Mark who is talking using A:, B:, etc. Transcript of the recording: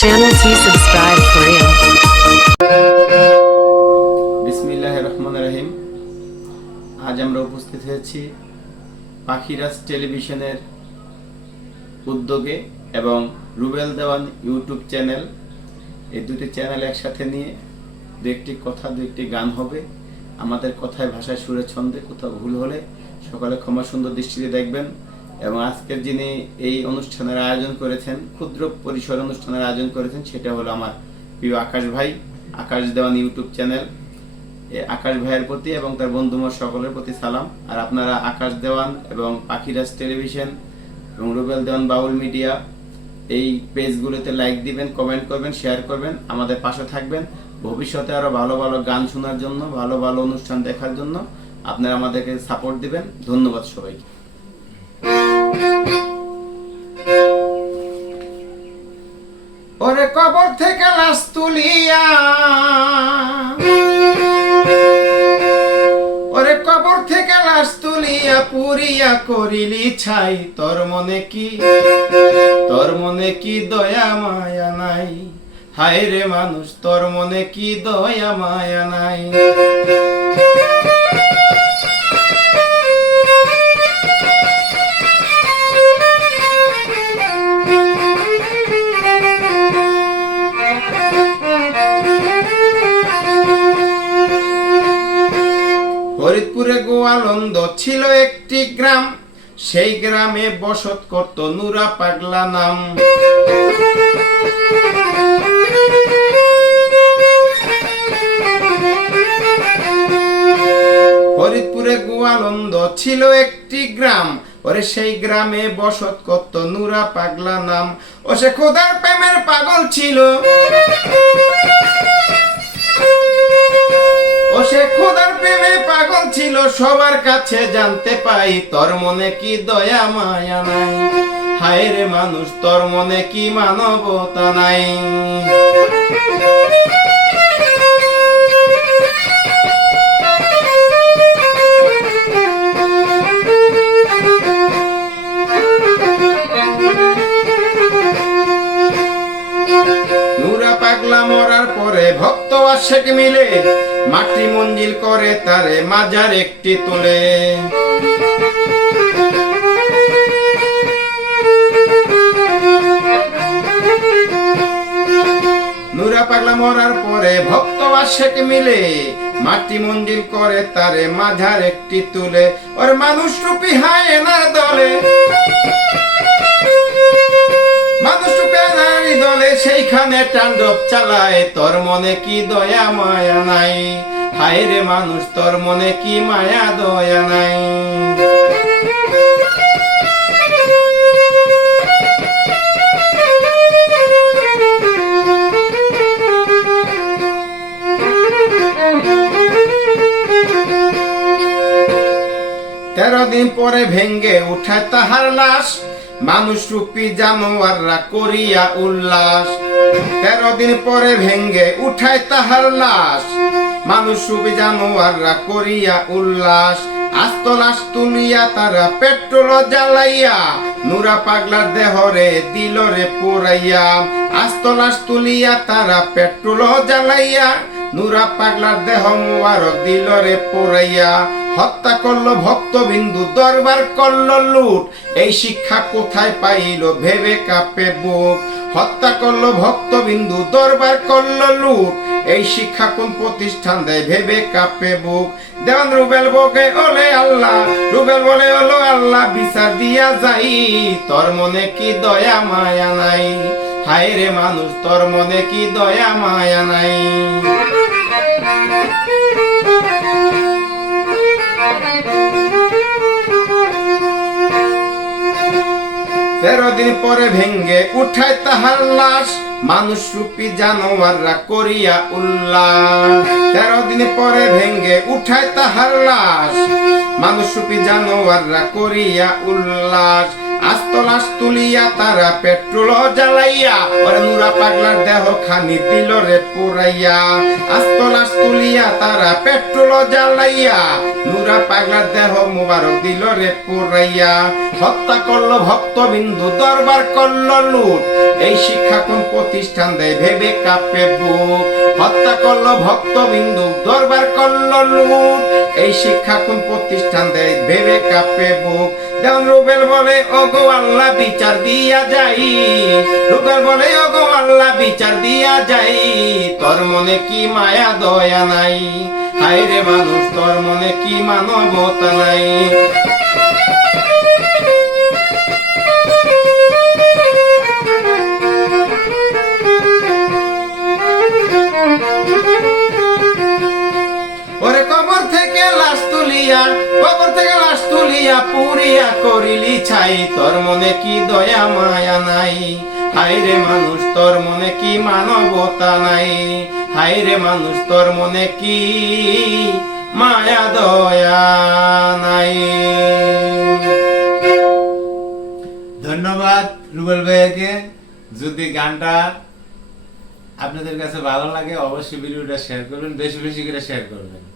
A: Channel T subscribe for you.
B: বিসমিল্লাহ রহমান রহিম। আজ আমরা উপস্থিত হয়েছি পাখিরাজ টেলিভিশনের উদ্যোগে এবং রুবেল দেওয়ান ইউটিউব চ্যানেল। এই দুটি চ্যানেল একসাথে নিয়ে দু একটি কথা, দু একটি গান হবে। আমাদের কথায় ভাষায় সুরে ছন্দে, কোথাও ভুল হলে সকালে ক্ষমা সুন্দর দৃষ্টিতে দেখবেন। এবং আজকের যিনি এই অনুষ্ঠানের আয়োজন করেছেন, ক্ষুদ্র পরিসর অনুষ্ঠানের আয়োজন করেছেন, সেটা হলো আমার প্রিয় আকাশ ভাই, আকাশ দেওয়ান ইউটিউব চ্যানেল। আকাশ ভাইয়ের প্রতি এবং তার বন্ধুমর সকলের প্রতি সালাম। আর আপনারা আকাশ দেওয়ান এবং পাখিরাজ টেলিভিশন এবং রুবেল দেওয়ান বাউল মিডিয়া, এই পেজগুলোতে লাইক দিবেন, কমেন্ট করবেন, শেয়ার করবেন, আমাদের পাশে থাকবেন। ভবিষ্যতে আরও ভালো ভালো গান শোনার জন্য, ভালো ভালো অনুষ্ঠান দেখার জন্য আপনারা আমাদেরকে সাপোর্ট দিবেন। ধন্যবাদ সবাইকে। ওরে কবর থেকে লাশ তুলিয়া। ওরে কবর থেকে লাশ তুলিয়া পুরিয়া করিলি ছাই। তোর মনে কি, তোর মনে কি দয়া মায়া নাই? হায় রে মানুষ, তোর মনে কি দয়া মায়া নাই? ফরিদপুরে গোয়ালন্দ ছিল একটি গ্রাম। সেই গ্রামে বসত করত নুরা পাগলা নাম। ফরিদপুরে গোয়ালন্দ ছিল একটি গ্রাম। ওরে সেই গ্রামে বসত করত নুরা পাগলা নাম। ও সে খোদার প্রেমের পাগল ছিল। ও সে খোদার প্রেমে পাগল ছিল, সবার কাছে জানতে পাই, তোর মনে কি দয়া, মায়া নাই? হায় রে মানুষ, তোর মনে কি মানবতা নাই? নুরা পাগলা মরার পরে ভক্ত আশেক মিলে মাটি মঞ্জিল করে তারে মাজার একটি তোলে। নুরা পাগলা মরার পরে ভক্ত আশেক মিলে মাটি মঞ্জিল করে তারে মাঝার একটি তুলে। ওর মানুষ রূপী হায় না দলে। সেইখানে তাণ্ডব চালায়, তোর মনে কি দয়া, মায়া নাই? হায় রে মানুষ, তোর মনে কি মায়া, দয়া নাই? তেরো দিন পরে ভেঙ্গে উঠে তাহার লাশ। মানুষ রূপী জানোয়াররা করিয়া উল্লাস। তেরো দিন পরে ভেঙ্গে উঠায় তাহার লাশ। মানুষ রূপী জানোয়াররা করিয়া উল্লাস। আস্ত তুলিয়া তারা পেট্রোল জ্বালাইয়া, নুরা পাগলার দেহরে দিল রে পোড়াইয়া আস্ত লাশ তুলিয়া তারা পেট্রোল জ্বালাইয়া, নুরা পাগলার দেহ মুবারক দিল রে হত্যা করল ভক্তবিন্দু, দরবার করল লুট। এই শিক্ষা কোথায় পাইল? ভেবে কাপে বুক। হত্যা করল ভক্তবিন্দু, দরবার করল লুট। এই শিক্ষা কোন প্রতিষ্ঠান দেয়? ভেবে কাপে বুক। দেওয়ান রুবেল বকে, ওলে আল্লাহ, রুবেল বলে, ওলো আল্লাহ, বিচার দিয়া যাই। তোর মনে কি দয়া, মায়া নাই? হায় রে মানুষ, তোর মনে কি দয়া, মায়া নাই? তেরো দিন পরে ভেঙ্গে উঠায় তাহার লাশ। মানুষ রূপী জানোয়াররা করিয়া উল্লাস। তেরো দিন পরে ভেঙ্গে উঠায় তাহার লাশ। মানুষ রূপী জানোয়াররা করিয়া উল্লাস। আস্তলাস তুলিয়া তারা পেট্রোল জ্বালাইয়া, ওরে নুরা পাগলার দেহ খানি দিল রে পুরাইয়া। আস্তলাস তুলিয়া তারা পেট্রোল জ্বালাইয়া, নুরা পাগলার দেহ মুবারক দিল রে পুরাইয়া। হত্যা করল ভক্তবিন্দু দরবার করল লুট। এই শিক্ষা কোন প্রতিষ্ঠান দেয়? ভেবে কাঁপে বুক। হত্যা করল ভক্তবিন্দু, দরবার করল লুট। এই শিক্ষা কোন প্রতিষ্ঠান দেয়? ভেবে কাঁপে বুক। দেওয়ান রুবেল বলে, ওগো আল্লাহ, বিচার দিয়া যাই। রুবেল বলে, ওগো আল্লাহ, বিচার দিয়া যাই। তোর মনে কি মায়া, দয়া নাই? হায় রে মানুষ, তোর মনে কি মানবতা নাই? কবর থেকে লাশ তুলিয়া পুরিয়া করিলি ছাই। তোর মনে কি দয়া, মায়া নাই? হায় রে মানুষ, তোর মনে কি মানবতা নাই? হায় রে মানুষ, তোর মনে কি মায়া, দয়া নাই?
C: ধন্যবাদ রুবেল ভাইয়াকে যদি গানটা আপনাদের কাছে ভালো লাগে, অবশ্যই ভিডিওটা শেয়ার করবেন, বেশি বেশি করে শেয়ার করবেন।